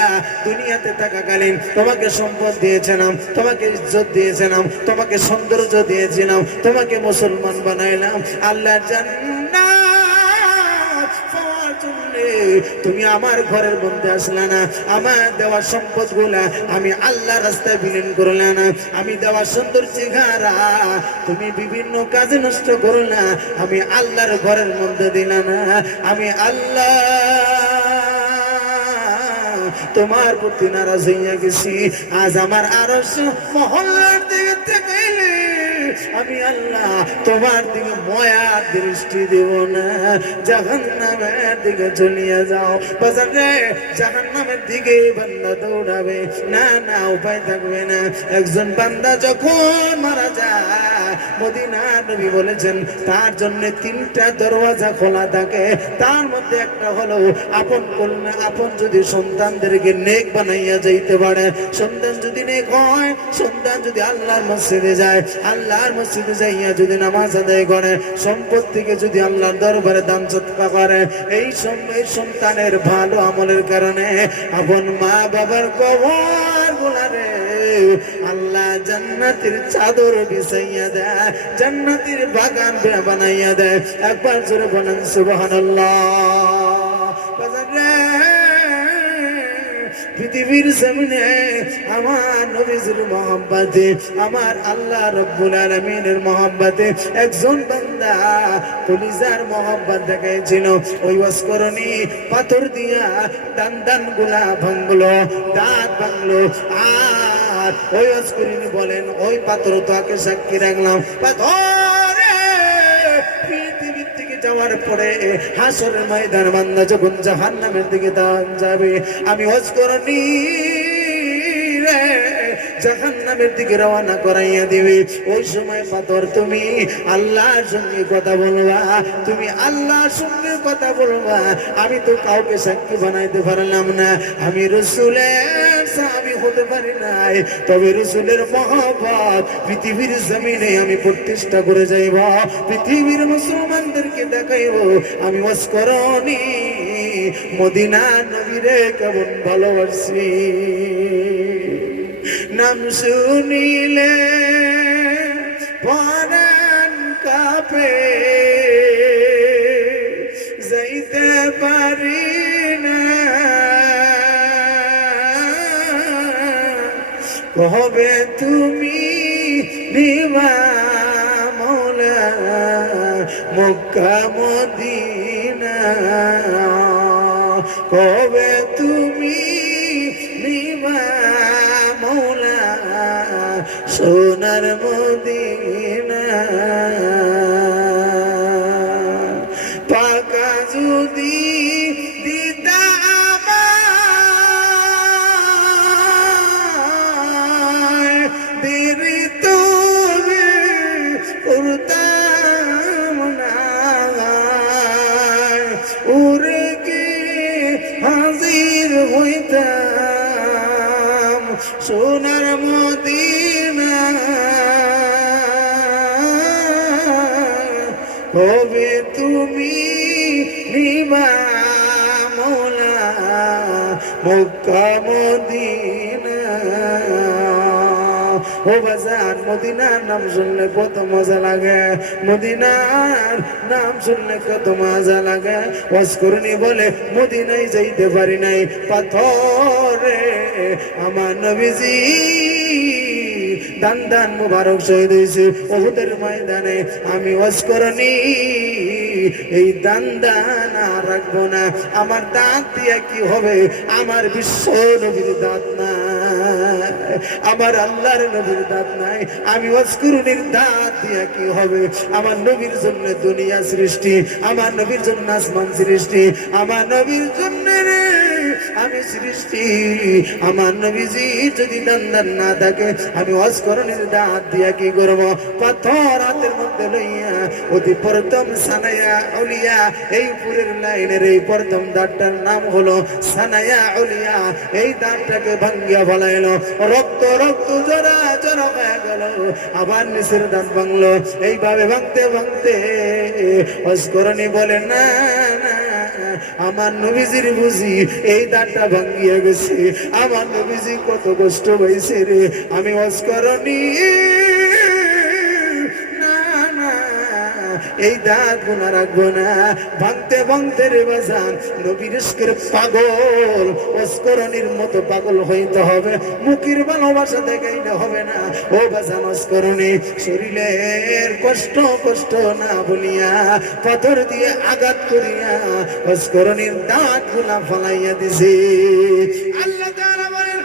দুনিয়াতে থাকাকালীন তোমাকে সম্পদ দিয়েছিলাম, তোমাকে ইজ্জত দিয়েছিলাম, তোমাকে সৌন্দর্য দিয়েছিলাম, তোমাকে মুসলমান বানাইলাম। আল্লাহ জান্নাত পাওয়ার জন্য তুমি আমার ঘরের মধ্যে আসলা না, আমার দেওয়া সম্পদ গুলা আমি আল্লাহ রাস্তায় বিলীন করলা না, আমি দেওয়া সুন্দর চেহারা তুমি বিভিন্ন কাজে নষ্ট করলা, আমি আল্লাহর ঘরের মধ্যে দিলা না। আমি আল্লাহ তোমার প্রতি নারাজ হইয়া গেছি। আজ আমার আরশ মহল্লার দিকে তাকাইলে আমি আল্লাহ তোমার দিকে ময়া দৃষ্টি দেব না, জাহান্নামের দিকে চলিয়া যাও। বাজারে জাহান্নামের দিকে বান্দা দৌড়াবে না, না উপায় থাকবে না। একজন বান্দা যখন মারা যায়, মদিনার নবী বলেছেন তার জন্য 3টা দরওয়াজা খোলা থাকে, তার মধ্যে একটা হলো আপন কন্যা, আপন যদি সন্তানদেরকে নেক বানাইয়া যাইতে পারে, সন্তান যদি নেক হয়, সন্তান যদি আল্লাহর মসজিদে যায়, আল্লাহর মসজিদে যাইয়া যদি নামাজ আদায় করে, সম্পত্তিকে যদি আল্লাহর দরবারে দান সদকা করে, এই সন্তানের ভালো আমলের কারণে আপন মা বাবার কবর গুলারে আল্লাহ জান্নাতের চাদর বিছাইয়া দেয়, জান্নাতের বাগান বানাইয়া দেয়। একবার জোরে বলেন সুবহানাল্লাহ। পৃথিবীর জমিনে আমার নবীর মহব্বতে, আমার আল্লাহ রাব্বুল আলামিনের মহব্বতে একজন বান্দা কলিজার মহব্বত দেখাইছিল। ওই ওয়াসকরণী পাথর দিয়া দান গুলা ভাঙলো, দাঁত ভাঙলো। আর ওই ওয়াসকরণী বলেন ওই পাথর তাকে সাক্ষী রাখলাম, পাথরে পৃথিবীর থেকে যাওয়ার পরে হাসরের ময়দান বান্দা যখন জাহান্নামের দিকে যাবে, আমি ওয়াসকরণী রে জাহান্নামের দিকে রওনা করাইয়া দিবে। ওই সময় পাথর তুমি আল্লাহর সঙ্গে কথা বলবা, তুমি আল্লাহর সঙ্গে কথা বলবা। আমি তো কাউকে সাক্ষী বানাইতে পারলাম না, আমি রাসূলের সাহাবী হতে পারি নাই, তবে রাসূলের মহব্বত পৃথিবীর জমিনে আমি প্রতিষ্ঠা করে যাইব, পৃথিবীর মুসলমানদেরকে দেখাইব আমি ওয়াসকরণী মদিনার নবীরে কেমন ভালোবাসি। নাম শুনিলে পরাণ কাঁপে, যাইতে পারি না, কবে তুমি নিবা মওলা মক্কা মদিনা, কবে তুমি নিবা মওলা সোনার মদিনা। পাকা যদি দিতা আমায়, দেরি তবে করতাম না, উড়ে গিয়ে হাজির হইতাম সোনার মদিনা। কবে তুমি নিবা মওলা মক্কা মদিনা। ও বাজার, মদিনার নাম শুনলে কত মজা লাগে, মদিনার নাম শুনলে কত মজা লাগে। ওয়াসকরণী বলে মদিনায় যাইতে পারি নাই, পাথরে আমার নবীজি দান মুবারক শহীদ হয়েছে উহুদের ময়দানে। আমি ওয়াসকরণী এই দান আর রাখবো না, আমার দাঁত দিয়ে কি হবে, আমার বিশ্ব নবীর দাঁত না। নাই, আমার আল্লাহর নবীর দাঁত নাই, আমি ওয়াজকুরুনির দাঁত দিয়া কি হবে? আমার নবীর জন্য দুনিয়া সৃষ্টি, আমার নবীর জন্য আসমান সৃষ্টি, আমার নবীর জন্য রে আমি সৃষ্টি। আমার নবীজি যদি দান না থাকে, আমি ওয়াজকুরুনির দাঁত দিয়া কি করব? পাথর হাতের মধ্যে লইয়া অতি প্রথম সানায়া আউলিয়া, এই পুরের লাইনের এই প্রথম দাঁতটার নাম হলো সানায়া আউলিয়া। এই দাঁতটাকে ভাঙ্গিয়া ফেলাইলো, রক্ত রক্ত জরা জরা হয়ে গেল, আবার নিচের দাঁত ভাঙলো। এইভাবে ভাঙতে ভাঙতে ওয়াজকুরুনি বলে না না, আমার নবীজির বুঝি এই দাঁতটা ভাঙ্গিয়া গেছে, আমার নবীজি কত কষ্ট পাইছে রে। আমি ওয়াজকুরুনি এই দাঁত গুনা রাখবো না। ভাঙতে ভাঙতে রে বাজান নবীর ইশকের পাগল, ওয়াজকুরুনির মতো পাগল হইতে হবে, মুখের ভালোবাসা দেখাইলে হবে না। ও বাজান ওয়াজকুরুনি শরীরের কষ্ট কষ্ট না বলিয়া পাথর দিয়ে আঘাত করিয়া ওয়াজকুরুনির দাঁত গুলা ফলাইয়া দিছে। আল্লাহ তাআলা বলেন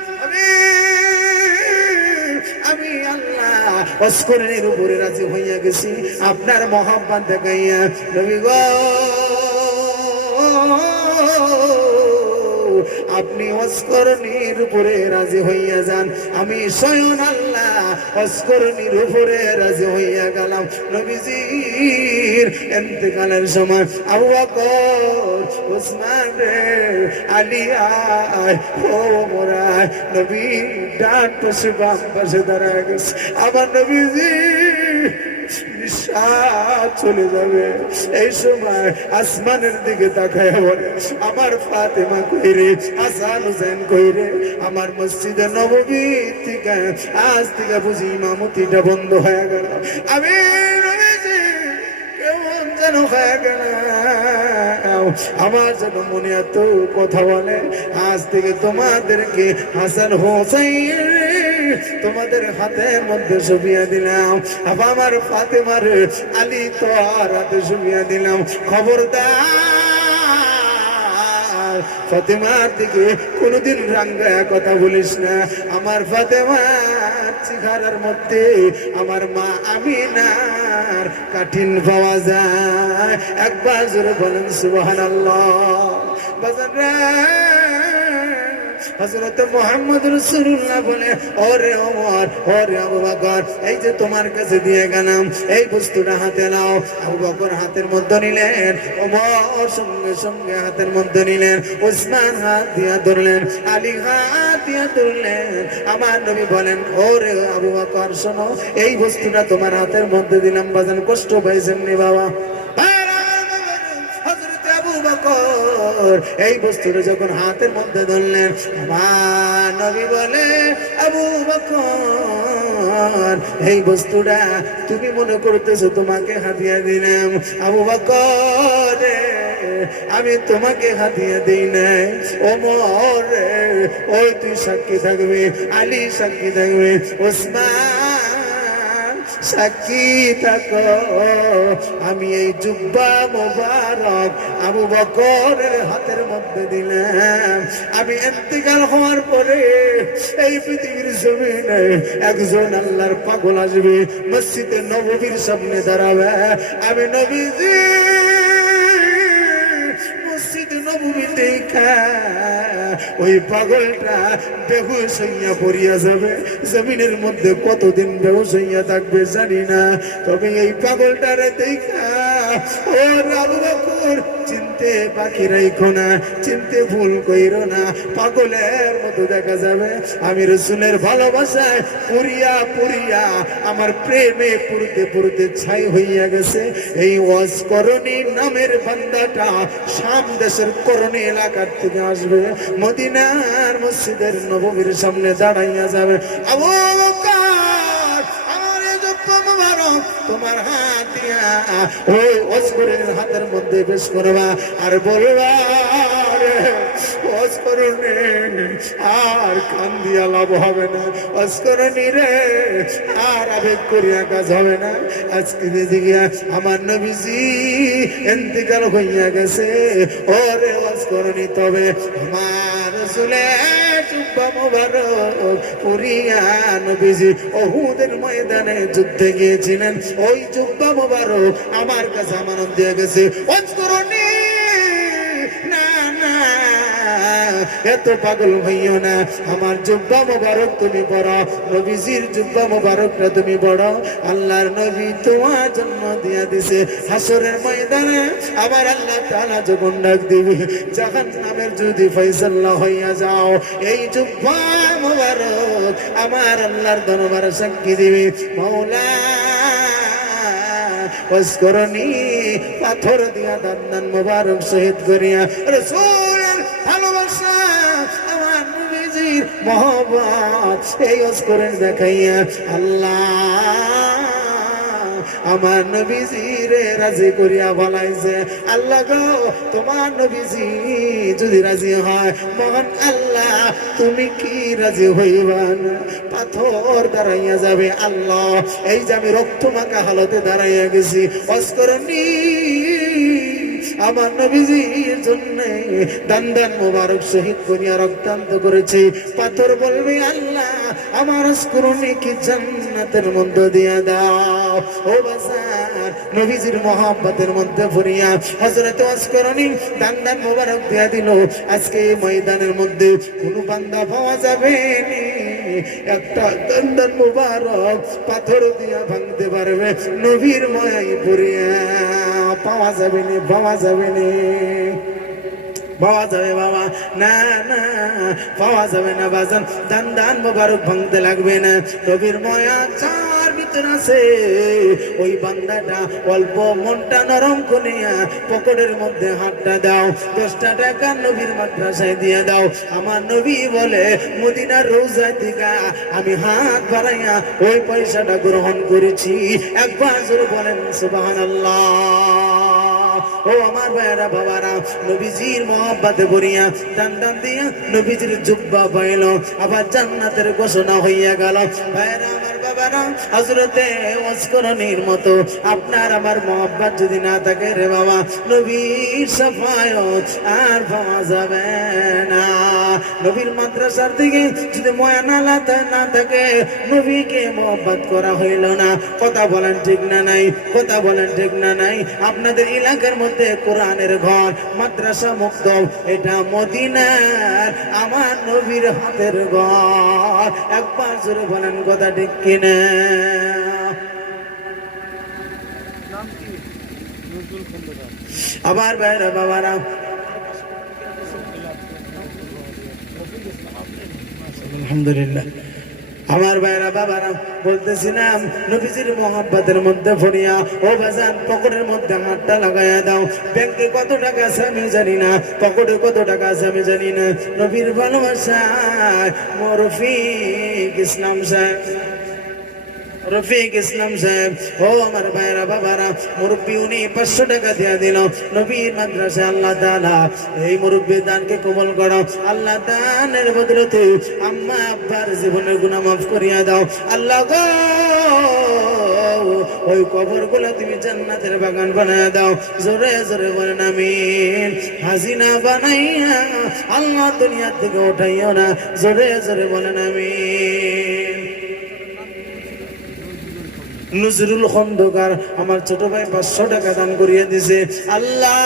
আমি আল্লাহ ওয়াজকুরুনির উপরে রাজি হইয়া গেছি আপনার মহব্বত দেখাইয়া। নবী গো আপনি ওয়াজকুরুনির উপরে রাজি হইয়া যান, আমি স্বয়ং আল্লাহ ওয়াজকুরুনির উপরে রাজি হইয়া গেলাম। নবীজির ইন্তেকালের সময় আবু বকর ওসমান রে আলী আয় ও মোরা নবী ডান পাশে বাম পাশে দাঁড়ায় গেছে। আমার নবীজি নিঃশ্বাস চলে যাবে, এই সময় আসমানের দিকে তাকায় বলে আমার ফাতেমা কইরে, হাসান হোসেন কইরে। আমার মসজিদে নববী থেকে আজ থেকে বুঝি ইমামতিটা বন্ধ হয়ে গেল। আমি নবীজি কেমন যেন হয়ে গেল, আমার যেন মনে এত কথা বলে। আজ থেকে তোমাদেরকে হাসান হোসেন তোমাদের হাতের মধ্যে শুবিয়া দিলাম, আমার ফাতেমার আলী তোর হাতে শুবিয়া দিলাম। খবরদার ফাতেমার দিকে কোনদিন রাঙ্গায়া কথা বলিস না। আমার ফাতেমার চেহারার মধ্যে আমার মা আমিনার কাঠিন পাওয়া যায়। একবার জোরে বলেন সুবহানাল্লাহ। বাজাররা হযরত মুহাম্মদ রাসূলুল্লাহ বলে ওরে ওমর ওরে আবু বকর, এই যে তোমার কাছে দিয়ে গেলাম এই বস্তুটা হাতে নাও। আবু বকর হাতের মধ্যে নিলেন, ওমর সঙ্গে সঙ্গে হাতের মধ্যে নিলেন, ওসমান হাত দিয়া ধরলেন, আলী হাত দিয়া ধরলেন। আমার নবী বলেন ওরে আবু বকর শোনো, এই বস্তুটা তোমার হাতের মধ্যে দিলাম, বাজান কষ্ট পাইছেন নি বাবা? এই বস্তুটা যখন হাতের মধ্যে ধরলেন, আমার নবী বলে আবু বকর এই বস্তুটা তুমি মনে করতেছো তোমাকে হাতিয়া দিলাম। আবু বকর আমি তোমাকে হাতিয়া দিই নাই, ওমর ওই তুই সাক্ষী থাকবে, আলী সাক্ষী থাকবে, ওসমান সাক্ষী থাকো। আমি এই জুব্বা মোবারক আবু বকরের হাতের মধ্যে দিলাম। আমি ইন্তেকাল হওয়ার পরে এই পৃথিবীর জমিনে একজন আল্লাহর পাগল আসবে, মসজিদে নববীর সামনে দাঁড়াবে। আমি নবীজি মসজিদে নববীতে ওই পাগলটা বেহুশ হইয়া পড়িয়া যাবে। জমিনের মধ্যে কতদিন বেহুশ হইয়া থাকবে জানি না, তবে এই পাগলটারে দেখা ও আবু বকর চিনতে বাকি রাখো না, চিনতে ভুল কইরো না, পাগলের মতো দেখা যাবে। আমি রাসূলের ভালোবাসায় পুরিয়া পুরিয়া আমার প্রেমে পুরতে পুরতে ছাই হইয়া গেছে। এই ওয়াজকুরুনি নামের বান্দাটা শাম দেশের করণী এলাকার থেকে আসবে, মদিনার মসজিদের নববীর সামনে দাঁড়াইয়া যাবে। আবু বকর আমার এই জুব্বা মোবারক তোমার হাত দিয়া ওই ওয়াজকুরুনির হাতের মধ্যে পেশ করবা আর বলবা ওয়াজকুরুনি আর কান দিয়া লাভ হবে না, ওয়াজকুরুনি রে আর আবেগ করিয়া কাজ হবে না। আজকে দিকে আমার নবীজি ইন্তেকাল হইয়া গেছে, ওরে ওয়াজকুরুনি তবে আমার রাসূলের জুব্বা মোবারক পুরিয়া নবীজি উহুদের ময়দানে যুদ্ধে গিয়েছিলেন। ওই জুব্বা মোবারক আমার কাছে আমানত দিয়ে গেছে। অজকরণী না না, এত পাগল হইও না, আমার জুব্বা মোবারক তুমি পড়ো, নবীজির জুব্বা মোবারকটা তুমি পড়ো। আল্লাহর নবী তোমার জন্য দিয়া দিছে। হাসরের ময়দানে আবার আল্লাহ তাআলা যখন ডাক দিবে, জাহান্নামের যদি ফয়সালা হইয়া যাও, এই জুব্বা মোবারক আমার আল্লাহর দরবারে সাক্ষী দিবে, মাওলা ওয়াজকুরনি, পাথর দিয়া দান মোবারক শহীদ করিয়া রাসূলের ভালোবাসা, আমার নবীজির মহব্বত এই ওয়াজকুরনি দেখাইয়া আল্লাহ আমার নবীজিরে রাজি করিয়া বলাইছে। আল্লাহ গো, তোমার নবীজি যদি রাজি হয়, মহান আল্লাহ তুমি কি রাজি হইবা না? পাথর দাঁড়াইয়া যাবে। আল্লাহ, এই যে আমি রক্তমাখা হালতে দাঁড়াইয়া গেছি, অস্করণী আমার নবীজির জন্য দান দান মোবারক শহীদ করিয়া রক্তান্ত করেছি। পাথর বলবে আল্লাহ আমার অস্করণী কি জান্নাতের মধ্যে দিয়া দাও। ও বাজার, নবীজির মহব্বতের মধ্যে ভরিয়া হযরত অস্করণী দান দান মোবারক দিয়া দিল। আজকে এই ময়দানের মধ্যে কোনো বান্দা পাওয়া যাবে না একটা দান দান মোবারক পাথর দিয়া ভাঙতে পারবে, নবীর মায়ায় ভরিয়া পাওয়া যাবে না, পাওয়া যাবে না, পাওয়া যাবে বাবা না না, পাওয়া যাবে না বাজান। দান দান মোবারক ভাঙতে লাগবে না, নবীর মায়া চার ভিতর আছে। ওই বান্দাটা অল্প মনটা নরম করিয়া পকেটের মধ্যে হাতটা দাও, 10টা টাকা নবীর মাদ্রাসায় দিয়ে দাও। আমার নবী বলে মদিনার রোজা থেকে আমি হাত বাড়াইয়া ওই পয়সাটা গ্রহণ করেছি। একবার জোরে বলেন সুবহানাল্লাহ। ও আমার ভাইরা বাবারা, নবীজির মহব্বতে ভরিয়া দান দান দিয়া নবীজির জুব্বা পাইল, আবার জান্নাতের ঘোষণা হইয়া গেল। ভাইরা আমার বাবারা, হযরতে ওয়াজকরণীর মতো আপনার আমার মহব্বত যদি না থাকে রে বাবা, নবীর শাফায়াত আর পাওয়া যাবে না। নবীর মাদ্রাসার দিকে যদি ময়ানালাতে না থাকে, নবীকে মহব্বত করা হইল না। কথা বলেন ঠিক না নাই? কথা বলেন ঠিক না নাই? আপনাদের এলাকার মধ্যে কোরআনের ঘর, মাদ্রাসা মুক্ত, এটা মদিনার আমার নবীর হাতের ঘর। একবার জোরে বলেন কথা ঠিক কিনা? আবার বাইরে বাবারা, আলহামদুলিল্লাহ আমার ভাইরা বাবারা, বলতেছিলাম নবীজির মহব্বতের মধ্যে ভরিয়া ও বাজান পকেটের মধ্যে হাতটা লাগাইয়া দাও। ব্যাংকে কত টাকা আছে আমি জানি না, পকেটে কত টাকা আছে আমি জানি না, নবীর ভালোবাসায় রফিক ইসলাম সাহেব, রফিক ইসলাম সাহেব, ও আমার ভাইরা বাবারা, মুরব্বী উনি 500 টাকা দিয়া দিল নবীর মাদ্রাসায়। আল্লাহ তাআলা এই মুরব্বীর দানকে কবুল করো। আল্লাহ দানের বদলতে আম্মা আব্বার জীবনের গুনাহ মাফ করিয়া দাও। আল্লাহ গো, ওই কবরগুলো তুমি জান্নাতের বাগান বানায়া দাও। জোরে জোরে বলেন আমিন। হাজিনা বানাইয়া আল্লাহ দুনিয়া থেকে উঠাইও না। জোরে জোরে বলেন আমিন। নজরুল খন্দকার আমার ছোট ভাই 500 টাকা দান করিয়ে দিছে। আল্লাহ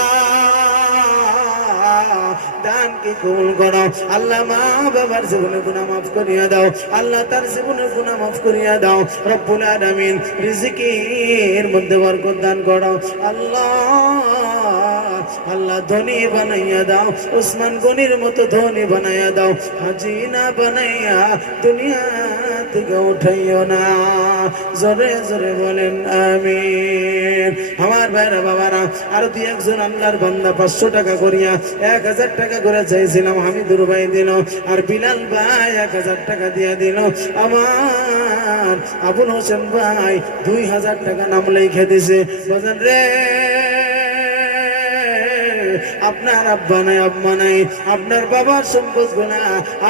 দানকে কবুল করো। আল্লাহ মা বাবার জীবনের গুনাহ মাফ করিয়া দাও। আল্লাহ তার জীবনের গুনাহ মাফ করিয়া দাও। রব্বুল আলামিন রিজিকের মধ্যে বরকত দান করো। আল্লাহ ধনী বানাইয়া দাও, ওসমান গনির মতো ধনী বানাইয়া দাও। হাজিনা বানাইয়া দুনিয়া থেকে উঠাইও না। জোরে জোরে বলেন আমিন। আমার ভাইরা বাবারা, আরো 2-1 আল্লাহর বান্দা 500 টাকা করিয়া 1000 টাকা করে চাইছিলাম, হামিদুর ভাই দিল, আর বিলাল ভাই 1000 টাকা দিয়া দিল। আমার আবুল হোসেন ভাই 2000 টাকা নাম লিখে দিছে। বাজান রে, আপনার আব্বা নাই আম্মা নাই, আপনার বাবার সম্পদ গুলা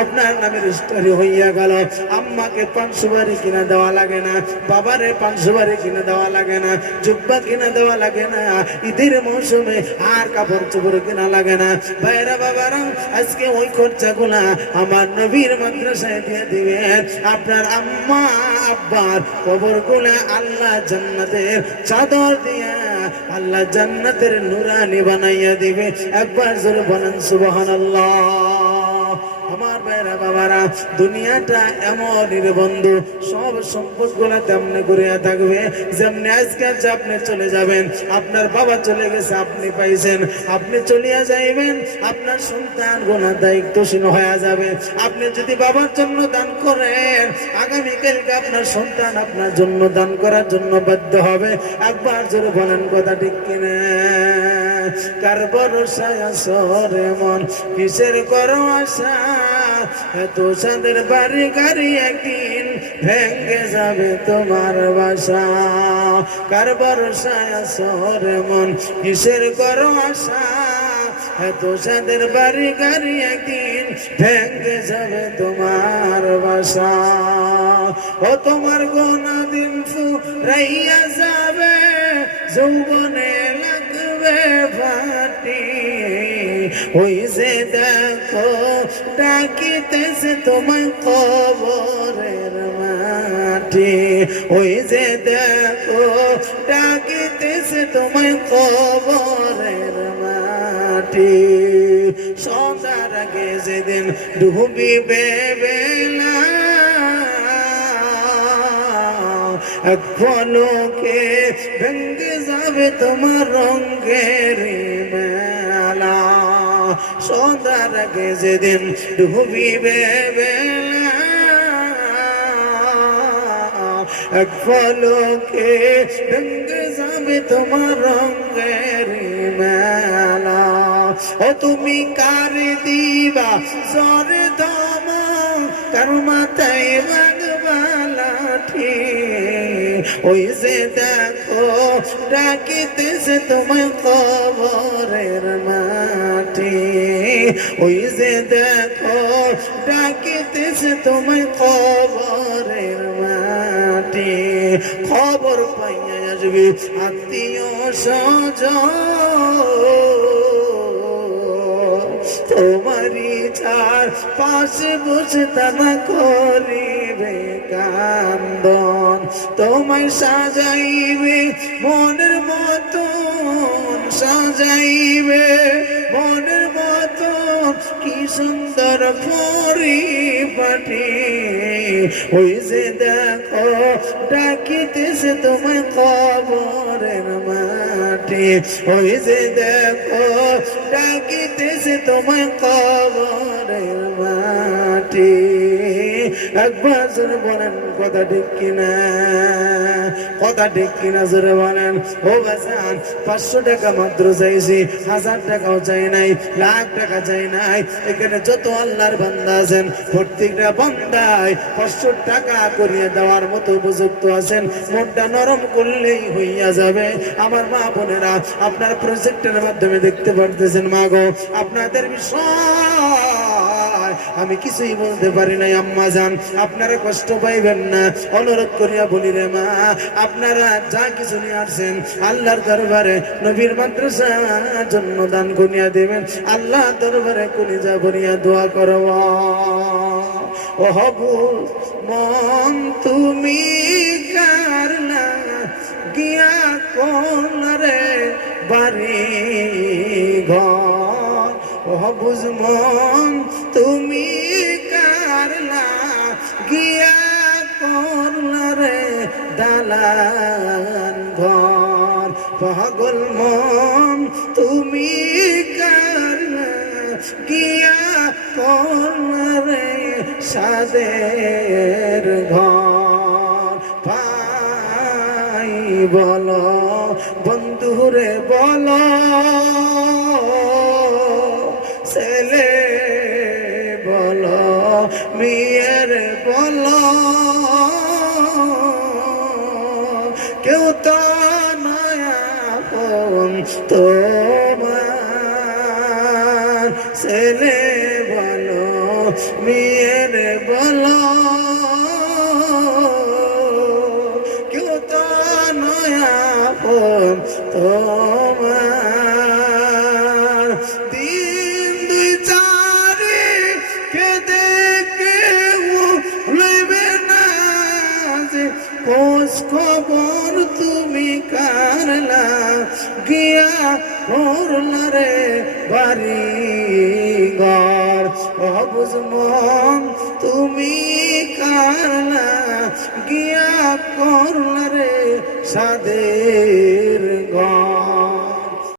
আপনার নামে রেজিস্ট্রি হইয়া গেল। আম্মাকে পান সুপারি কিনা দেওয়া লাগে না, বাবারে পান সুপারি কিনে দেওয়া লাগে না, জুব্বা কিনে দেওয়া লাগে না, ঈদের মৌসুমে আর কাপড় চোপড় কিনা লাগে না। ভাইরা বাবারা, আজকে ওই খরচাগুলা আমার নবীর মাদ্রাসায় দিয়ে দিবেন। আপনার আম্মা আব্বার কবর গুলা আল্লাহ জান্নাতের চাদর দিয়া আল্লাহ জান্নাতের নুরানি বানাইয়া দিবে। একবার জোরে বলেন সুবহানাল্লাহ। আমার ভাইরা বাবারা, দুনিয়াটা এমনই রে বন্ধু, সব সম্পদ গুলা তেমনি করিয়া থাকবে যেমনি আজকে আপনি চলে যাবেন, আপনার বাবা চলে গেছে, আপনি পাইছেন, আপনি চলিয়া যাইবেন, আপনার সন্তান গুলা দায়িত্বশীল হয়ে যাবে। আপনি যদি বাবার জন্য দান করেন, আগামীকালকে আপনার সন্তান আপনার জন্য দান করার জন্য বাধ্য হবে। একবার জোরে বলেন কথা ঠিক কিনা? কার ভরসায় আছো রে মন, কিসের করো আশা, এত চাঁদের বাড়ি গাড়ি একদিন ভেঙে যাবে তোমার বাসা। কার ভরসায় আছো রে মন, কিসের করো আশা, এত চাঁদের বাড়ি গাড়ি একদিন ভেঙে যাবে তোমার বাসা। ও তোমার গোনা দিন ফুরাইয়া যাবে, যৌবনে লাগবে ফাটি, ওই যে দেখো ডাকিতেছে তোমায় কবরের মাটি, ওই যে দেখো ডাকিতেছে তোমায় কবরের মাটি। সন্ধ্যার আগে যেদিন ডুবিবে বেলা, এক পলকে ভেঙে যাবে তোমার রঙের মেলা। সন্ধ্যার আগে যেদিন ডুবিবে বেলা, এক পলকে ভেঙে যাবে তোমার রঙের মেলা। ও তুমি কার দিবা জরে ধমা, কার মাথায় বাঁধবা লাঠি, ওই যে দেখো ডাকিতেছে তোমায় কবরের মাটি, ওই যে দেখো ডাকিতেছে তোমায় কবরের মাটি। খবর পাইয়া আসবি আত্মীয় স্বজন, তোমারই চার পাশে বসে তারা করিবে কান্দন, তোমায় সাজাইবে মনের মতন, সাজাইবে মনের মতন, কি সুন্দর পরিপাটি, ওই যে দেখো ডাকিতেছে তোমায় কবরের মাটি, ওই যে দেখো ডাকিতেছে তোমায় কবরের মাটি। একবার জোরে বলেন কথা ঠিক কিনা? কথা ঠিক কিনা জোরে বলেন। ও বাজান, 500 টাকা মাত্র চাইছি, 1000 টাকাও চাই নাই, লাখ টাকা চাই নাই। এখানে যত আল্লাহর বান্দা আছেন, প্রত্যেকটা বান্দায় 500 টাকা করিয়ে দেওয়ার মতো উপযুক্ত আছেন। মনটা নরম করলেই হইয়া যাবে। আমার মা বোনেরা, আপনার প্রজেক্টের মাধ্যমে দেখতে পারতেছেন, মা গো, আপনাদের বিষয় আমি কিছুই বলতে পারি নাই। আম্মা জান, আপনারা কষ্ট পাইবেন না, অনুরোধ করিয়া বলি রে মা, আপনারা যা কিছু নিয়ে আসছেন আল্লাহর দরবারে নবীর মাদ্রাসার জন্য দান করিয়া দেবেন। আল্লাহ দরবারে কলিজা ভরিয়া দোয়া করব। ও হবু মন তুমি কারলা গিয়া কোন রে বাড়ি ঘর, ও হবুজ মন তুমি কারলা গিয়া করলা রে দালান ঘর, পাগল মন তুমি কারলা গিয়া করলা রে সাদের ঘর। ভাই বলো, বন্ধুরে বলো, ছেলে বলো, মেয়ের বলো, কেউ তো নয়া তোমার, তোমার দিন দুই চারি কেঁদে কেউ লইবে না যে খোঁজ খবর তুমি কারলা গিয়া করলা রে বাড়ি ঘর অবুঝ মন তুমি কারলা গিয়া করলা রে সাদে